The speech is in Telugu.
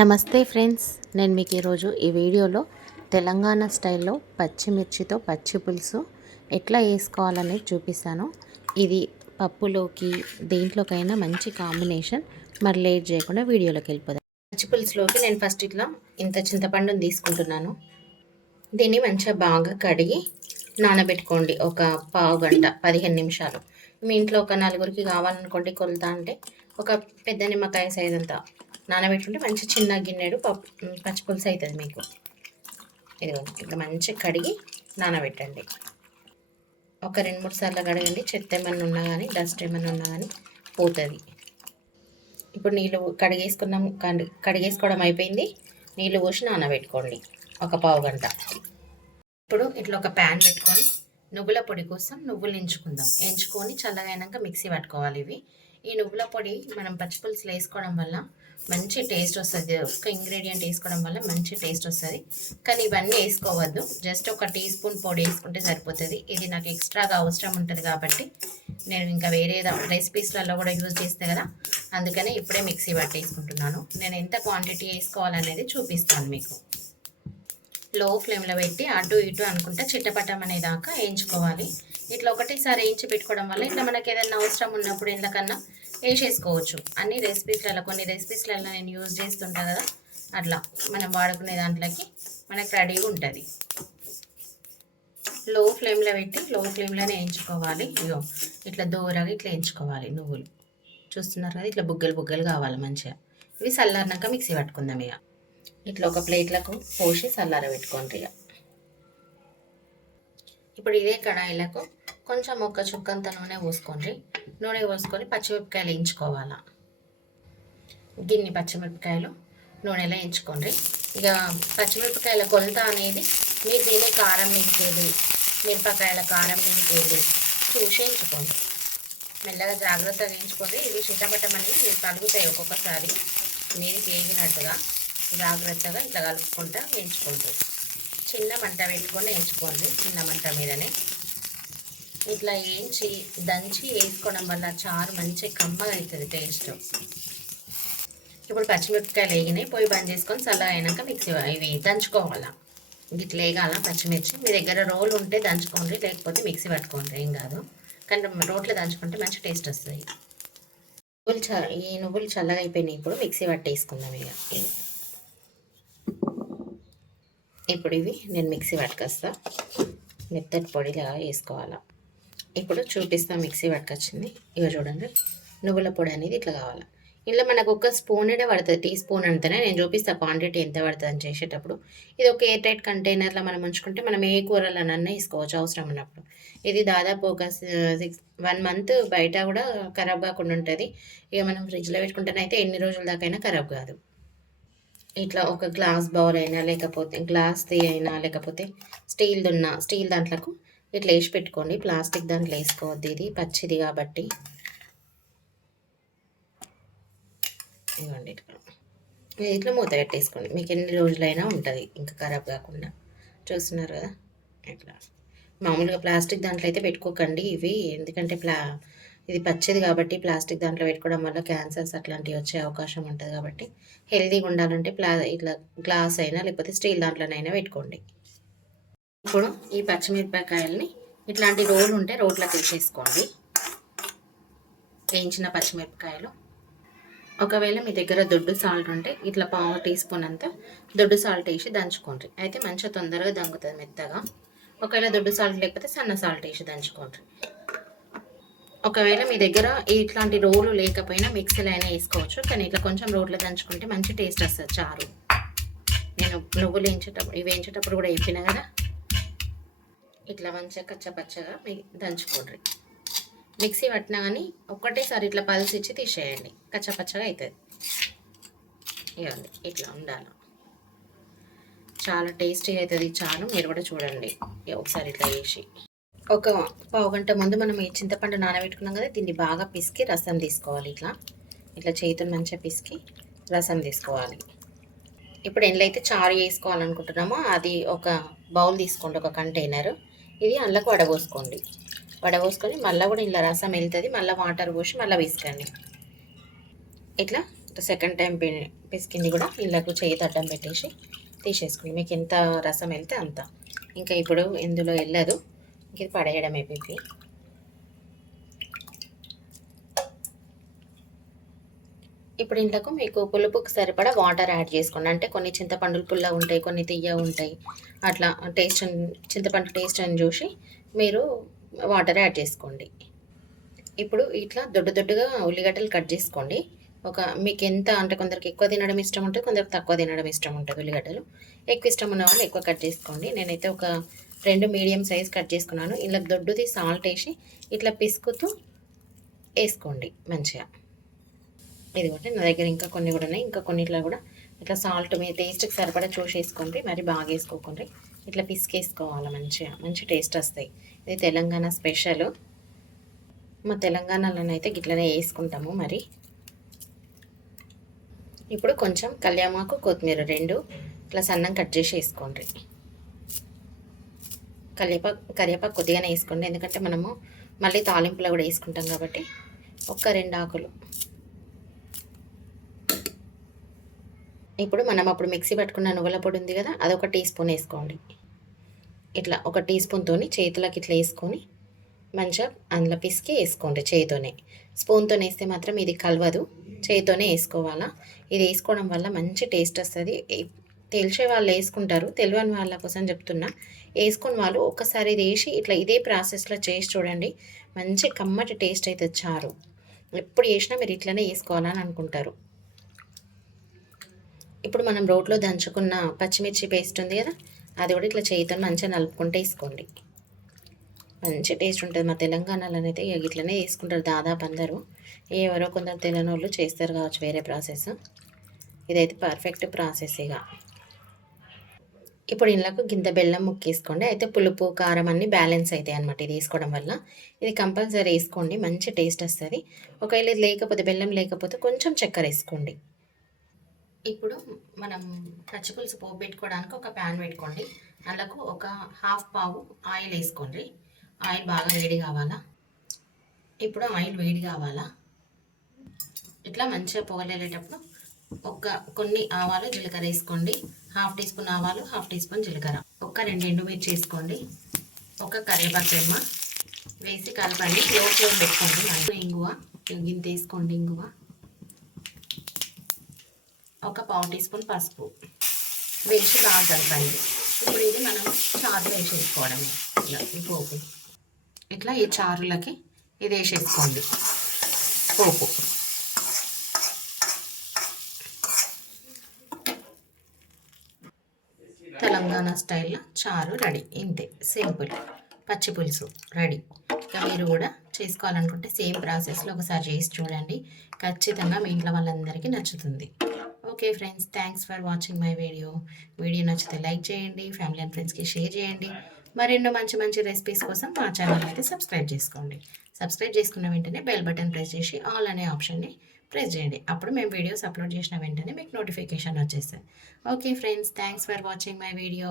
నమస్తే ఫ్రెండ్స్ నేను మీకు ఈరోజు ఈ వీడియోలో తెలంగాణ స్టైల్లో పచ్చిమిర్చితో పచ్చి పులుసు ఎట్లా వేసుకోవాలనేది చూపిస్తాను. ఇది పప్పులోకి దేంట్లోకైనా మంచి కాంబినేషన్. మరి లేట్ చేయకుండా వీడియోలోకి వెళ్ళిపోదాం. పచ్చి పులుసులోకి నేను ఫస్ట్ ఇట్లా ఇంత చింతపండుని తీసుకుంటున్నాను. దీన్ని మంచిగా బాగా కడిగి నానబెట్టుకోండి. ఒక పావు గంట పదిహేను నిమిషాలు. మీ ఇంట్లో ఒక నలుగురికి కావాలనుకోండి కొలత అంటే ఒక పెద్ద నిమ్మకాయ సైజ్ అంతా నానబెట్టుకుంటే మంచి చిన్న గిన్నెడు పప్పు పచ్చి పులుసు అవుతుంది మీకు. ఇదిగో ఇట్లా మంచిగా కడిగి నానబెట్టండి. ఒక రెండు మూడు సార్లు కడగండి. చెత్త ఏమన్నా ఉన్నా కానీ డస్ట్ ఏమన్నా ఉన్నా కానీ పోతుంది. ఇప్పుడు నీళ్ళు కడిగేసుకున్నాం కడి- కడిగేసుకోవడం అయిపోయింది. నీళ్ళు పోసి నానబెట్టుకోండి. ఒక పావు గంట. ఇప్పుడు ఇట్లా ఒక ప్యాన్ పెట్టుకొని నువ్వుల పొడి కోసం నువ్వులు ఎంచుకుందాం ఎంచుకొని చల్లగా అయినాక మిక్సీ పట్టుకోవాలి ఇవి. ఈ నువ్వుల పొడి మనం పచ్చిపులుసులు వేసుకోవడం వల్ల మంచి టేస్ట్ వస్తుంది. ఒక్క ఇంగ్రీడియంట్ వేసుకోవడం వల్ల మంచి టేస్ట్ వస్తుంది. కానీ ఇవన్నీ వేసుకోవద్దు. జస్ట్ ఒక టీ స్పూన్ పొడి వేసుకుంటే సరిపోతుంది. ఇది నాకు ఎక్స్ట్రాగా అవసరం ఉంటుంది కాబట్టి నేను ఇంకా వేరే రెసిపీస్లలో కూడా యూజ్ చేస్తే కదా. అందుకనే ఇప్పుడే మిక్సీ పట్టేసుకుంటున్నాను. నేను ఎంత క్వాంటిటీ వేసుకోవాలనేది చూపిస్తాను మీకు. లో ఫ్లేమ్లో పెట్టి అటు ఇటు అనుకుంటా చిట్టపట్టం అనేదాకా వేయించుకోవాలి. ఇట్లా ఒకటేసారి వేయించి పెట్టుకోవడం వల్ల ఇట్లా మనకి ఏదైనా అవసరం ఉన్నప్పుడు ఎందుకన్నా వేసేసుకోవచ్చు అన్ని రెసిపీస్లలో కొన్ని రెసిపీస్లలో నేను యూజ్ చేస్తుంటా కదా అట్లా మనం వాడుకునే దాంట్లోకి మనకు రెడీగా ఉంటుంది. లో ఫ్లేమ్లో పెట్టి లో ఫ్లేమ్లోనే వేయించుకోవాలి. ఇగో ఇట్లా దూరగా ఇట్లా వేయించుకోవాలి నువ్వులు. చూస్తున్నారు కదా ఇట్లా బుగ్గలు బుగ్గలు కావాలి మంచిగా. ఇవి చల్లారినాక మిక్సీ పట్టుకుందాం ఇక ఇట్లా ఒక ప్లేట్లకు పోసి చల్లార పెట్టుకోండి ఇక ఇప్పుడు ఇదే కడాయిలకు కొంచెం ఒక చుక్కంత నూనె పోసుకోండి నూనె పోసుకొని పచ్చిమిరపకాయలు వేయించుకోవాలా. గిన్ని పచ్చిమిరపకాయలు నూనెలో వేయించుకోండి. ఇక పచ్చిమిరపకాయల కొలత అనేది మీరు తినే కారం నింపేది మిరపకాయల కారం నింపేది చూసి వేయించుకోండి. మెల్లగా జాగ్రత్తగా వేయించుకోండి. ఇవి చిట్టపట్టమని కలుగుతాయి ఒక్కొక్కసారి. మీరు వేగినట్టుగా జాగ్రత్తగా ఇట్లా కలుపుకుంటా వేయించుకోండి. చిన్న మంట పెట్టుకొని వేయించుకోండి. చిన్న మంట మీదనే ఇట్లా ఏంచి దంచి వేసుకోవడం వల్ల చారు మంచి కమ్మగా అవుతుంది టేస్ట్ ఇప్పుడు పచ్చిమిరపకాయలు వేగినాయి పొయ్యి బంద్ చేసుకొని చల్లగా అయినాక మిక్సీ ఇవి దంచుకోవాలా. ఇట్లా వేగాల పచ్చిమిర్చి? మీ దగ్గర రోల్ ఉంటే దంచుకోండి లేకపోతే మిక్సీ పట్టుకోండి ఏం కాదు. కానీ రోట్లో దంచుకుంటే మంచి టేస్ట్ వస్తుంది. నువ్వులు చ ఈ నువ్వులు చల్లగా అయిపోయినాయి ఇప్పుడు మిక్సీ పట్టేసుకుందాం ఇక ఇప్పుడు ఇవి నేను మిక్సీ పట్టుకొస్తా. మెత్తటి పొడిలాగా వేసుకోవాలా. ఇప్పుడు చూపిస్తా మిక్సీ పట్టుకొచ్చింది. ఇక చూడండి. నువ్వుల పొడి అనేది ఇట్లా కావాలి. ఇందులో మనకు ఒక స్పూన్ పడుతుంది. టీ స్పూన్ అంతనే. నేను చూపిస్తా క్వాంటిటీ ఎంత పడుతుంది అని చేసేటప్పుడు. ఇది ఒక ఎయిర్ టైట్ కంటైనర్లో మనం ఉంచుకుంటే మనం ఏ కూరలనన్నా వేసుకోవచ్చు అవసరం ఉన్నప్పుడు. ఇది దాదాపు ఒక సిక్స్ వన్ మంత్ బయట కూడా ఖరాబ్ కాకుండా ఉంటుంది. ఇక మనం ఫ్రిడ్జ్లో పెట్టుకుంటేనైతే ఎన్ని రోజుల దాకైనా ఖరాబ్ కాదు. ఇట్లా ఒక గ్లాస్ బౌల్ అయినా లేకపోతే గ్లాస్ది అయినా లేకపోతే స్టీల్ది ఉన్న స్టీల్ దాంట్లకు ఇట్లా వేసి పెట్టుకోండి. ప్లాస్టిక్ దాంట్లో వేసుకోవద్దు ఇది. పచ్చిది కాబట్టి. ఇవ్వండి ఇట్లా. ఇట్లా మూత పెట్టేసుకోండి. మీకు ఎన్ని రోజులైనా ఉంటుంది. ఇంకా ఖరాబ్ కాకుండా. చూస్తున్నారు కదా? ఇట్లా. మామూలుగా ప్లాస్టిక్ దాంట్లో అయితే పెట్టుకోకండి ఇవి. ఎందుకంటే ప్లా ఇది పచ్చిది కాబట్టి ప్లాస్టిక్ దాంట్లో పెట్టుకోవడం వల్ల క్యాన్సర్స్ అట్లాంటివి వచ్చే అవకాశం ఉంటుంది కాబట్టి. హెల్తీగా ఉండాలంటే ప్లా ఇట్లా గ్లాస్ అయినా లేకపోతే స్టీల్ దాంట్లోనైనా పెట్టుకోండి. ఇప్పుడు ఈ పచ్చిమిరపకాయలని ఇట్లాంటి రోలు ఉంటే రోట్లో వేసేసుకోండి వేయించిన పచ్చిమిరపకాయలు. ఒకవేళ మీ దగ్గర దొడ్డు సాల్ట్ ఉంటే ఇట్లా పావు టీ స్పూన్ అంతా దొడ్డు సాల్ట్ వేసి దంచుకోండి. అయితే మంచిగా తొందరగా దంగుతుంది మెత్తగా. ఒకవేళ దొడ్డు సాల్ట్ లేకపోతే సన్న సాల్ట్ వేసి దంచుకోండి. ఒకవేళ మీ దగ్గర ఇట్లాంటి రోలు లేకపోయినా మిక్సీలో అయినా వేసుకోవచ్చు. కానీ ఇట్లా కొంచెం రోట్లో దంచుకుంటే మంచి టేస్ట్ వస్తుంది చారు. నేను నువ్వులు వేయించేటప్పుడు ఇవి వేయించేటప్పుడు కూడా వేపినా కదా? ఇట్లా మంచిగా కచ్చపచ్చగా మీ దంచుకోండి. మిక్సీ పట్టినా కానీ ఒక్కటేసారి ఇట్లా పల్స్ ఇచ్చి తీసేయండి. కచ్చపచ్చగా అవుతుంది ఇవ్వండి ఇట్లా ఉండాలి? చాలా టేస్టీ అవుతుంది చాలు మీరు కూడా చూడండి. ఇక ఒకసారి ఇట్లా వేసి ఒక పావు గంట ముందు మనం ఈ చింతపండు నానబెట్టుకున్నాం కదా దీన్ని బాగా పిసికి రసం తీసుకోవాలి ఇట్లా. ఇట్లా చేతులు మంచిగా పిసికి రసం తీసుకోవాలి. ఇప్పుడు ఎట్లయితే చారు వేసుకోవాలనుకుంటున్నామో అది ఒక బౌల్ తీసుకోండి ఒక కంటైనర్ ఇది అందులోకి వడబోసుకోండి. వడబోసుకొని మళ్ళీ కూడా ఇలా రసం వెళ్తుంది మళ్ళీ వాటర్ పోసి మళ్ళీ పిసకండి ఇట్లా సెకండ్ టైం పి- పిసికింది కూడా ఇళ్ళకు చేయి తడ్డం పెట్టేసి తీసేసుకోండి. మీకు ఎంత రసం వెళ్తే అంత. ఇంకా ఇప్పుడు ఇందులో వెళ్ళదు ఇంక ఇది పడేయడమే ఇప్పుడు ఇంట్లోకి మీకు పులుపుకి సరిపడా వాటర్ యాడ్ చేసుకోండి. అంటే కొన్ని చింతపండులు పుల్ల ఉంటాయి కొన్ని తియ్య ఉంటాయి. అట్లా టేస్ట్ అని- చింతపండు టేస్ట్ అని చూసి మీరు వాటర్ యాడ్ చేసుకోండి. ఇప్పుడు ఇట్లా దొడ్డు దొడ్డుగా ఉల్లిగడ్డలు కట్ చేసుకోండి. ఒక మీకు ఎంత అంటే కొందరికి ఎక్కువ తినడం ఇష్టం ఉంటుంది కొందరికి తక్కువ తినడం ఇష్టం ఉంటుంది ఉల్లిగడ్డలు. ఎక్కువ ఇష్టం ఉన్న వాళ్ళు ఎక్కువ కట్ చేసుకోండి. నేనైతే ఒక రెండు మీడియం సైజ్ కట్ చేసుకున్నాను. ఇలా దొడ్డుది సాల్ట్ వేసి ఇట్లా పిసుకుతూ వేసుకోండి మంచిగా. ఇది ఒకటి నా దగ్గర ఇంకా కొన్ని కూడా ఉన్నాయి. ఇంకా కొన్నిట్లో కూడా ఇట్లా సాల్ట్ మీ టేస్ట్కి సరిపడా చూసి వేసుకోండి మరి బాగా వేసుకోకండి. ఇట్లా పిసికేసుకోవాలి మంచిగా. మంచి టేస్ట్ వస్తాయి. ఇది తెలంగాణ స్పెషల్ మా తెలంగాణలోనైతే గిట్లనే వేసుకుంటాము మరి. ఇప్పుడు కొంచెం కళ్యామాకు కొత్తిమీర రెండు ఇట్లా సన్నం కట్ చేసి వేసుకోండి. కరివేపాకు కరివేపాకు కొద్దిగానే వేసుకోండి. ఎందుకంటే మనము మళ్ళీ తాలింపులో కూడా వేసుకుంటాం కాబట్టి ఒక్క రెండు ఆకులు. ఇప్పుడు మనం అప్పుడు మిక్సీ పట్టుకున్న నువ్వుల పొడి ఉంది కదా అదొక టీ స్పూన్ వేసుకోండి. ఇట్లా ఒక టీ స్పూన్తోని చేతులకు ఇట్లా వేసుకొని మంచిగా అందులో పిసికి వేసుకోండి చేతితోనే స్పూన్తో వేస్తే మాత్రం ఇది కలవదు చేతితోనే వేసుకోవాలా. ఇది వేసుకోవడం వల్ల మంచి టేస్ట్ వస్తుంది. తెలిసే వాళ్ళు వేసుకుంటారు తెలియని వాళ్ళ కోసం చెప్తున్నా. వేసుకుని వాళ్ళు ఒక్కసారి ఇది వేసి ఇట్లా ఇదే ప్రాసెస్లో చేసి చూడండి మంచి కమ్మటి టేస్ట్ అయితే చారు ఎప్పుడు చేసినా మీరు ఇట్లనే వేసుకోవాలని అనుకుంటారు. ఇప్పుడు మనం రోట్లో దంచుకున్న పచ్చిమిర్చి పేస్ట్ ఉంది కదా అది కూడా ఇట్లా చేయితో మంచిగా నలుపుకుంటే వేసుకోండి. మంచి టేస్ట్ ఉంటుంది. మా తెలంగాణలో అయితే ఇక ఇట్లనే వేసుకుంటారు దాదాపు అందరూ. ఎవరో కొందరు తెలియని వాళ్ళు చేస్తారు కావచ్చు వేరే ప్రాసెస్ ఇదైతే పర్ఫెక్ట్ ప్రాసెస్ ఇక. ఇప్పుడు ఇందులోకి గింత బెల్లం ముక్కేసుకోండి. అయితే పులుపు కారం అన్నీ బ్యాలెన్స్ అవుతాయి అనమాట ఇది వేసుకోవడం వల్ల. ఇది కంపల్సరీ వేసుకోండి. మంచి టేస్ట్ వస్తుంది. ఒకవేళ ఇది లేకపోతే బెల్లం లేకపోతే కొంచెం చక్కెర వేసుకోండి. ఇప్పుడు మనం పచ్చిపులుసు పోపు పెట్టుకోవడానికి ఒక ప్యాన్ పెట్టుకోండి. అందులోకి ఒక హాఫ్ పావు ఆయిల్ వేసుకోండి. ఆయిల్ బాగా వేడి కావాలా? ఇప్పుడు ఆయిల్ వేడి కావాలా? ఇట్లా మంచిగా పొగలేటప్పుడు ఒక కొన్ని ఆవాలు జీలకర్ర వేసుకోండి. హాఫ్ టీ స్పూన్ ఆవాలు హాఫ్ టీ స్పూన్ జీలకర్ర. ఒక రెండు ఎండుమిర్చి వేసుకోండి. ఒక కరివేపాకు రెమ్మ వేసి కలపండి లో ఫ్లేమ్ పెట్టుకోండి. ఇంగువ గింత వేసుకోండి ఇంగువ. ఒక పావు టీ స్పూన్ పసుపు. వేసి బాగా కలపండి ఇప్పుడు ఇది మనం చారులో వేసేసుకోవడమే. ఈ పోపు. ఇట్లా ఈ చారులకి ఇది వేసేసుకోండి. పోపు. తెలంగాణ స్టైల్లో చారు రెడీ. ఇంతే. సింపుల్. పచ్చి పులుసు రెడీ. ఇంకా మీరు కూడా చేసుకోవాలనుకుంటే సేమ్ ప్రాసెస్లో ఒకసారి చేసి చూడండి. ఖచ్చితంగా మీ ఇంట్లో వాళ్ళందరికీ నచ్చుతుంది. Okay friends thanks for watching my video video నచ్చితే లైక్ చేయండి ఫ్యామిలీ అండ్ ఫ్రెండ్స్కి షేర్ చేయండి. మరెన్నో మంచి మంచి రెసిపీస్ కోసం మా ఛానల్ అయితే సబ్స్క్రైబ్ చేసుకోండి. సబ్స్క్రైబ్ చేసుకున్న వెంటనే బెల్ బటన్ ప్రెస్ చేసి ఆల్ అనే ఆప్షన్ని ప్రెస్ చేయండి. అప్పుడు మేము వీడియోస్ అప్లోడ్ చేసిన వెంటనే మీకు నోటిఫికేషన్ వచ్చేస్తుంది. Okay friends thanks for watching my video